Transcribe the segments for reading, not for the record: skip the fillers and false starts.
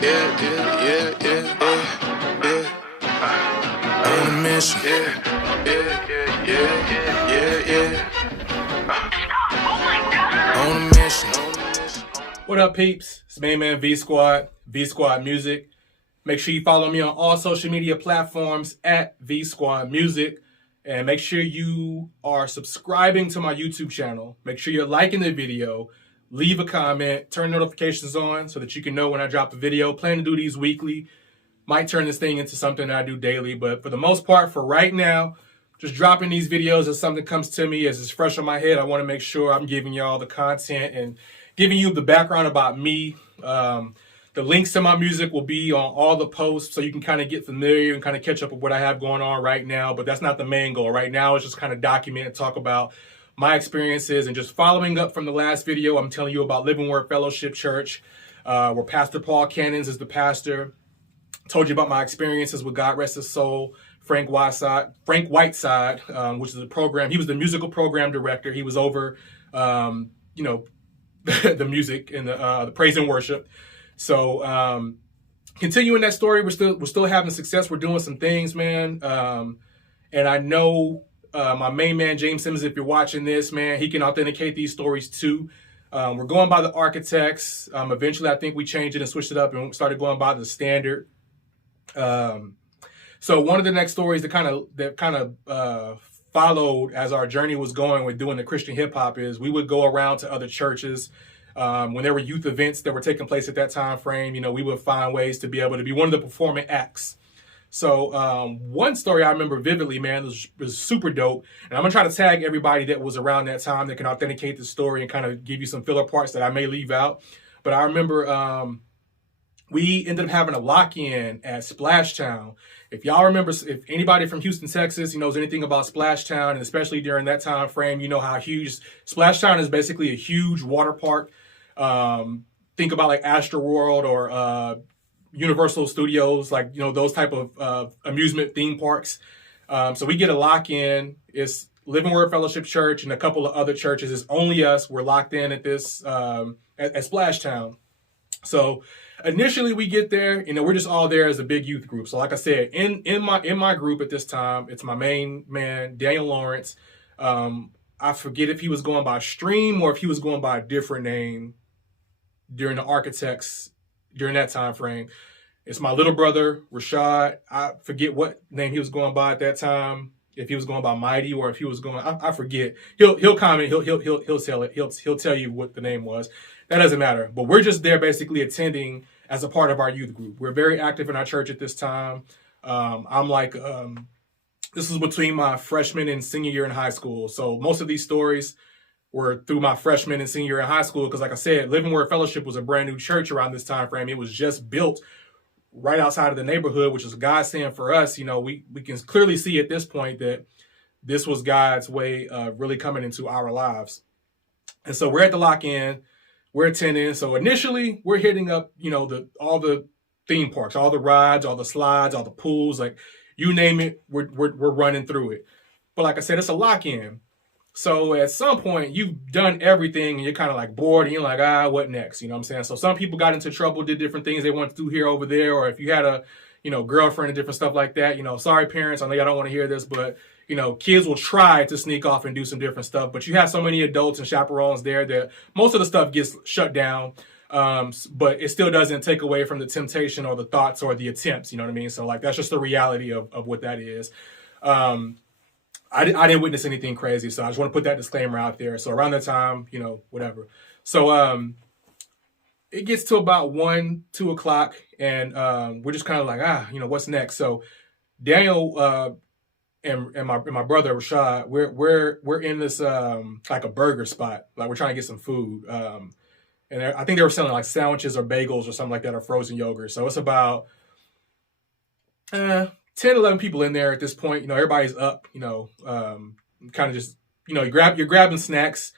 yeah, yeah, yeah, yeah, yeah, yeah. On a mission. Yeah, yeah, yeah, yeah, yeah, yeah, yeah. On a mission. What up, peeps? It's main man V Squad, V Squad Music. Make sure you follow me on all social media platforms at V Squad Music. And make sure you are subscribing to my YouTube channel. Make sure you're liking the video. Leave a comment. Turn notifications on so that you can know when I drop a video. Plan to do these weekly. Might turn this thing into something that I do daily. But for the most part, for right now, just dropping these videos as something comes to me, as it's fresh on my head. I want to make sure I'm giving y'all the content and giving you the background about me. The links to my music will be on all the posts so you can kind of get familiar and kind of catch up with what I have going on right now. But that's not the main goal. Right now it's just kind of document and talk about my experiences. And just following up from the last video, I'm telling you about Living Word Fellowship Church, where Pastor Paul Cannons is the pastor. Told you about my experiences with God Rest His Soul, Frank Whiteside, which is a program. He was the musical program director. He was over, the music and the praise and worship. So continuing that story, we're still having success. We're doing some things, man. And I know my main man, James Simmons, if you're watching this, man, he can authenticate these stories too. We're going by the Architects. Eventually, I think we changed it and switched it up and started going by the Standard. So one of the next stories that kind of followed as our journey was going with doing the Christian hip hop is we would go around to other churches. When there were youth events that were taking place at that time frame, we would find ways to be able to be one of the performing acts. So one story I remember vividly, man, was super dope. And I'm going to try to tag everybody that was around that time that can authenticate the story and kind of give you some filler parts that I may leave out. But I remember we ended up having a lock-in at SplashTown. If y'all remember, if anybody from Houston, Texas, knows anything about SplashTown, and especially during that time frame, you know how huge SplashTown is. Basically a huge water park. Think about like Astroworld or Universal Studios, like those type of amusement theme parks. So we get a lock-in. It's Living Word Fellowship Church and a couple of other churches. It's only us. We're locked in at this at SplashTown. So initially we get there, we're just all there as a big youth group. So like I said, in my group at this time, it's my main man, Daniel Lawrence. I forget if he was going by Stream or if he was going by a different name during the Architects during that time frame. It's my little brother, Rashad. I forget what name he was going by at that time. If he was going by Mighty or if he was going, I forget. He'll comment. He'll tell it. He'll tell you what the name was. That doesn't matter. But we're just there basically attending as a part of our youth group. We're very active in our church at this time. I'm like, this was between my freshman and senior year in high school. So most of these stories were through my freshman and senior year in high school. Because like I said, Living Word Fellowship was a brand new church around this time frame. It was just built right outside of the neighborhood, which is God's saying for us. We can clearly see at this point that this was God's way of really coming into our lives. And so we're at the lock-in. We're attending. So initially we're hitting up, all the theme parks, all the rides, all the slides, all the pools, like you name it, we're running through it. But like I said, it's a lock-in. So at some point you've done everything and you're kind of like bored and you're like, what next? You know what I'm saying? So some people got into trouble, did different things they wanted to do here, over there. Or if you had a, girlfriend and different stuff like that, sorry parents, I know y'all don't want to hear this, but kids will try to sneak off and do some different stuff, but you have so many adults and chaperones there that most of the stuff gets shut down. But it still doesn't take away from the temptation or the thoughts or the attempts, you know what I mean? So like, that's just the reality of what that is. I didn't witness anything crazy, so I just want to put that disclaimer out there. So around that time, whatever. So it gets to about 1, 2 o'clock, and we're just kind of like, what's next? So Daniel and my brother Rashad, we're in this like a burger spot, like we're trying to get some food. And I think they were selling like sandwiches or bagels or something like that, or frozen yogurt. So it's about 10, 11 people in there at this point. Everybody's up, kind of just, you're grabbing snacks.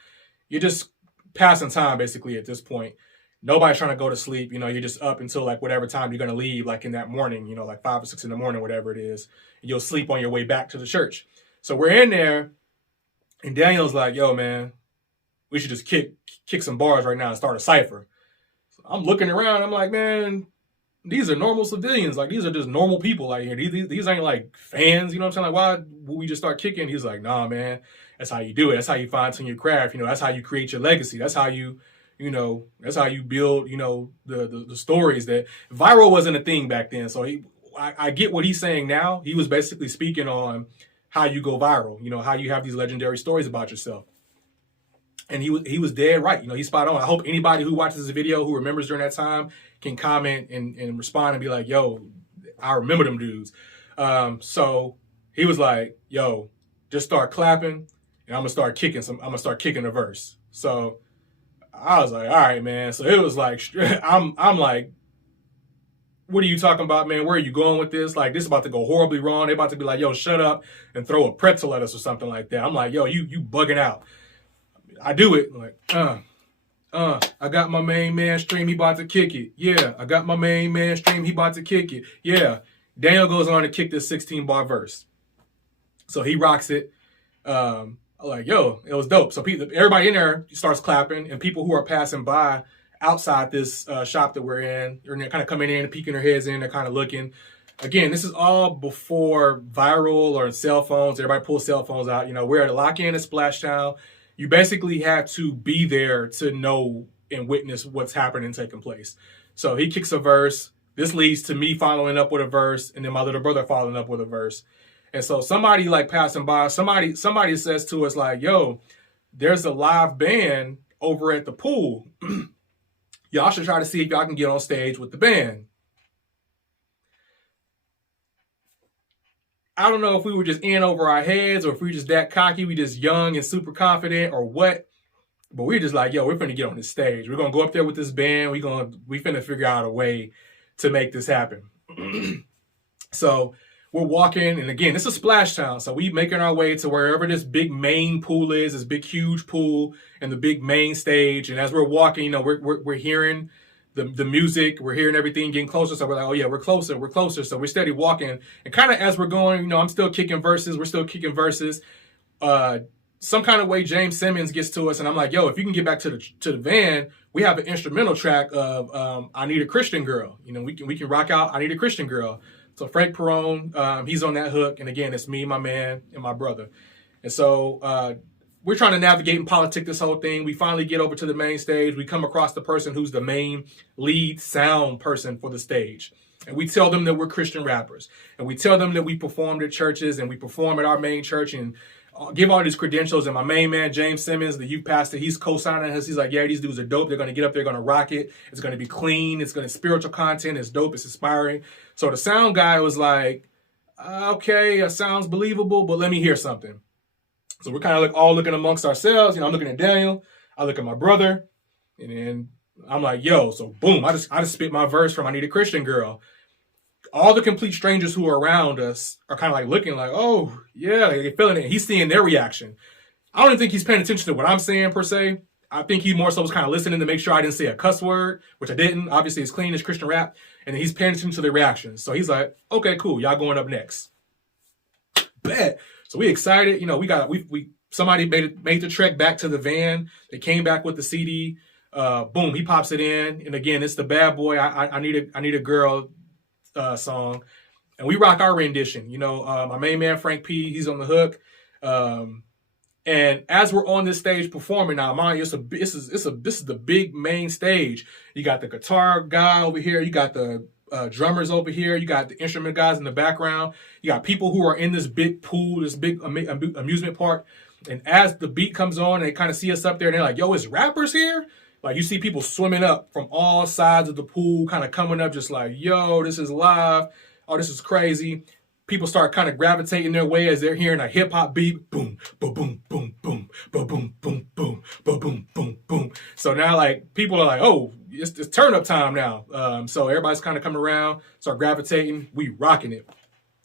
You're just passing time basically at this point. Nobody's trying to go to sleep. You're just up until like whatever time you're going to leave, like in that morning, like 5 or 6 in the morning, whatever it is. And you'll sleep on your way back to the church. So we're in there and Daniel's like, yo, man, we should just kick some bars right now and start a cipher. So I'm looking around. I'm like, man, these are normal civilians. Like, these are just normal people. Like, here, these ain't like fans. You know what I'm saying? Like, why would we just start kicking? He's like, nah, man. That's how you do it. That's how you fine-tune your craft. You know, that's how you create your legacy. That's how you, you know, that's how you build, you know, the stories. That viral wasn't a thing back then. So I get what he's saying now. He was basically speaking on how you go viral. You know, how you have these legendary stories about yourself. And he was dead right. You know, he's spot on. I hope anybody who watches this video, who remembers during that time, can comment and respond and be like, yo, I remember them dudes. So he was like, yo, just start clapping and I'm gonna start kicking a verse. So I was like, all right, man. So it was like, I'm like, what are you talking about, man? Where are you going with this? Like, this is about to go horribly wrong. They're about to be like, yo, shut up and throw a pretzel at us or something like that. I'm like, yo, you bugging out. I do it. I'm like, I got my main man stream, he about to kick it. Yeah, I got my main man stream, he about to kick it. Yeah. Daniel goes on to kick this 16-bar verse. So he rocks it. Like, yo, it was dope. So everybody in there starts clapping, and people who are passing by outside this shop that we're in, they're kind of coming in and peeking their heads in, they're kind of looking. Again, this is all before viral or cell phones. Everybody pulls cell phones out. You know, we're at a lock-in at SplashTown. You basically have to be there to know and witness what's happening and taking place. So he kicks a verse. This leads to me following up with a verse, and then my little brother following up with a verse. And so somebody like passing by, somebody says to us like, yo, there's a live band over at the pool. Y'all should try to see if y'all can get on stage with the band. I don't know if we were just in over our heads or if we were just that cocky, we just young and super confident or what. But we're just like, yo, we're finna get on this stage. We're gonna go up there with this band. We finna figure out a way to make this happen. So we're walking, and again, this is SplashTown. So we making our way to wherever this big main pool is, this big huge pool and the big main stage. And as we're walking, you know, we're hearing the music, we're hearing everything getting closer. So we're like, oh yeah, we're closer. So we're steady walking. And kind of as we're going, you know, I'm still kicking verses. We're still kicking verses. Some kind of way James Simmons gets to us, and I'm like, yo, if you can get back to the van, we have an instrumental track of I Need a Christian Girl. You know, we can rock out I Need a Christian Girl. So Frank Perone, he's on that hook. And again, it's me, my man, and my brother. And so we're trying to navigate and politic this whole thing. We finally get over to the main stage. We come across the person who's the main lead sound person for the stage. And we tell them that we're Christian rappers. And we tell them that we performed at churches and we perform at our main church and give all these credentials. And my main man, James Simmons, the youth pastor, he's co-signing us. He's like, yeah, these dudes are dope. They're going to get up there, going to rock it. It's going to be clean. It's going to spiritual content. It's dope. It's inspiring. So the sound guy was like, okay, it sounds believable, but let me hear something. So we're kind of like all looking amongst ourselves. You know, I'm looking at Daniel. I look at my brother. And then I'm like, yo, so boom, I just spit my verse from I Need a Christian Girl. All the complete strangers who are around us are kind of like looking like, oh, yeah, they're feeling it. He's seeing their reaction. I don't even think he's paying attention to what I'm saying, per se. I think he more so was kind of listening to make sure I didn't say a cuss word, which I didn't. Obviously, it's clean, it's Christian rap. And then he's paying attention to their reactions. So he's like, okay, cool. Y'all going up next. Bet. So we excited. You know, somebody made the trek back to the van. They came back with the CD. Boom, he pops it in. And again, it's the Bad Boy, I Need a Girl song, and we rock our rendition. You know, my main man Frank P, he's on the hook, and as we're on this stage performing now, mind you, this is the big main stage. You got the guitar guy over here, you got the drummers over here, you got the instrument guys in the background, you got people who are in this big pool, this big amusement park, and as the beat comes on, they kind of see us up there, and they're like, yo, is rappers here? Like, you see people swimming up from all sides of the pool, kind of coming up just like, yo, this is live. Oh, this is crazy. People start kind of gravitating their way as they're hearing a hip-hop beat. Boom, boom, boom, boom, boom, boom, boom, boom, boom, boom, boom, boom. So now, like, people are like, oh, it's turn-up time now. So everybody's kind of coming around, start gravitating. We rocking it.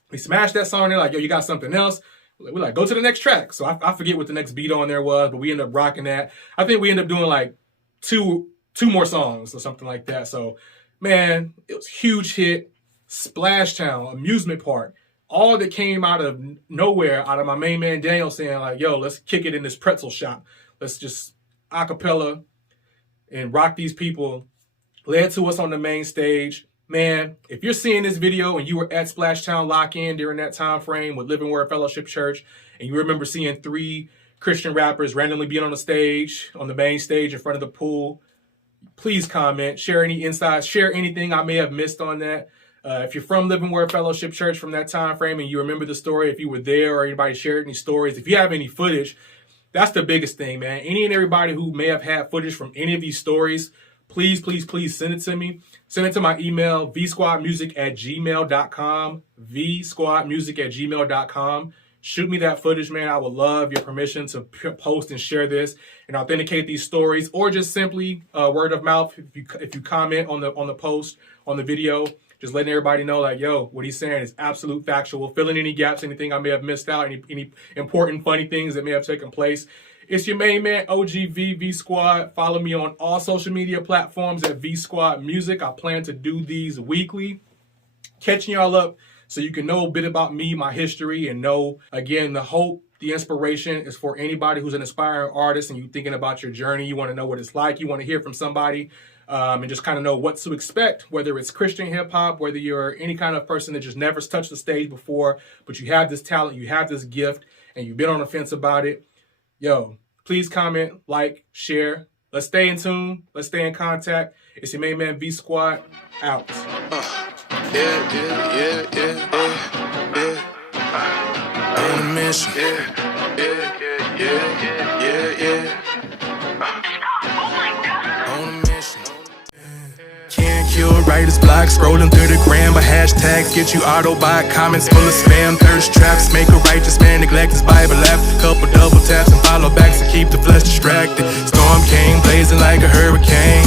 We smashed that song. They're like, yo, you got something else? We're like, go to the next track. So I forget what the next beat on there was, but we end up rocking that. I think we end up doing, like, two more songs or something like that. So, man, it was a huge hit. SplashTown, amusement park, all that came out of nowhere, out of my main man Daniel saying like, yo, let's kick it in this pretzel shop. Let's just acapella and rock these people. Led to us on the main stage. Man, if you're seeing this video and you were at SplashTown Lock-In during that time frame with Living Word Fellowship Church, and you remember seeing 3 Christian rappers randomly being on the stage, on the main stage in front of the pool, please comment, share any insights, share anything I may have missed on that. If you're from Living Word Fellowship Church from that time frame and you remember the story, if you were there or anybody shared any stories, if you have any footage, that's the biggest thing, man. Any and everybody who may have had footage from any of these stories, please, please, please send it to me. Send it to my email, vsquadmusic@gmail.com, vsquadmusic@gmail.com. Shoot me that footage, man. I would love your permission to post and share this and authenticate these stories, or just simply word of mouth. If you comment on the post, on the video, just letting everybody know, like, yo, what he's saying is absolute factual. Fill in any gaps, anything I may have missed out, any important, funny things that may have taken place. It's your main man, OGV V Squad. Follow me on all social media platforms at VSQUADMUSIC. I plan to do these weekly, catching y'all up so you can know a bit about me, my history, and know, again, the hope, the inspiration is for anybody who's an aspiring artist and you're thinking about your journey. You want to know what it's like. You want to hear from somebody and just kind of know what to expect, whether it's Christian hip hop, whether you're any kind of person that just never touched the stage before, but you have this talent, you have this gift, and you've been on the fence about it. Yo, please comment, like, share. Let's stay in tune. Let's stay in contact. It's your main man, V Squad, out. Yeah. On a mission. On a mission. Can't kill writer's block, scrolling through the gram, but hashtags get you Autobot, comments full of spam, thirst traps, make a righteous man neglect his Bible app, couple double taps and follow backs to keep the flesh distracted. Storm came blazing like a hurricane,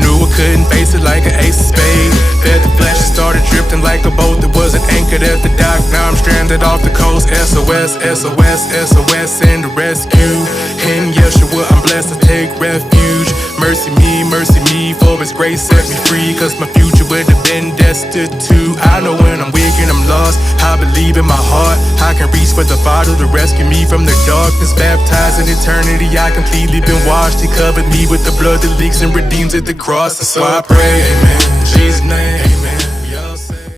knew I couldn't face it like an ace of spades. Fed the flesh and started drifting like a boat that wasn't anchored at the dock. Now I'm stranded off the coast. SOS, SOS, SOS, send the rescue. In Yeshua, I'm blessed to take refuge. Mercy me, for His grace set me free. Cause my future would have been destitute. I know when I'm weak and I'm lost, I believe in my heart I can reach for the Father to rescue me from the darkness. Baptized in eternity, I completely been washed. He covered me with the blood that leaks and redeems at the cross. So I pray, amen, in Jesus' name.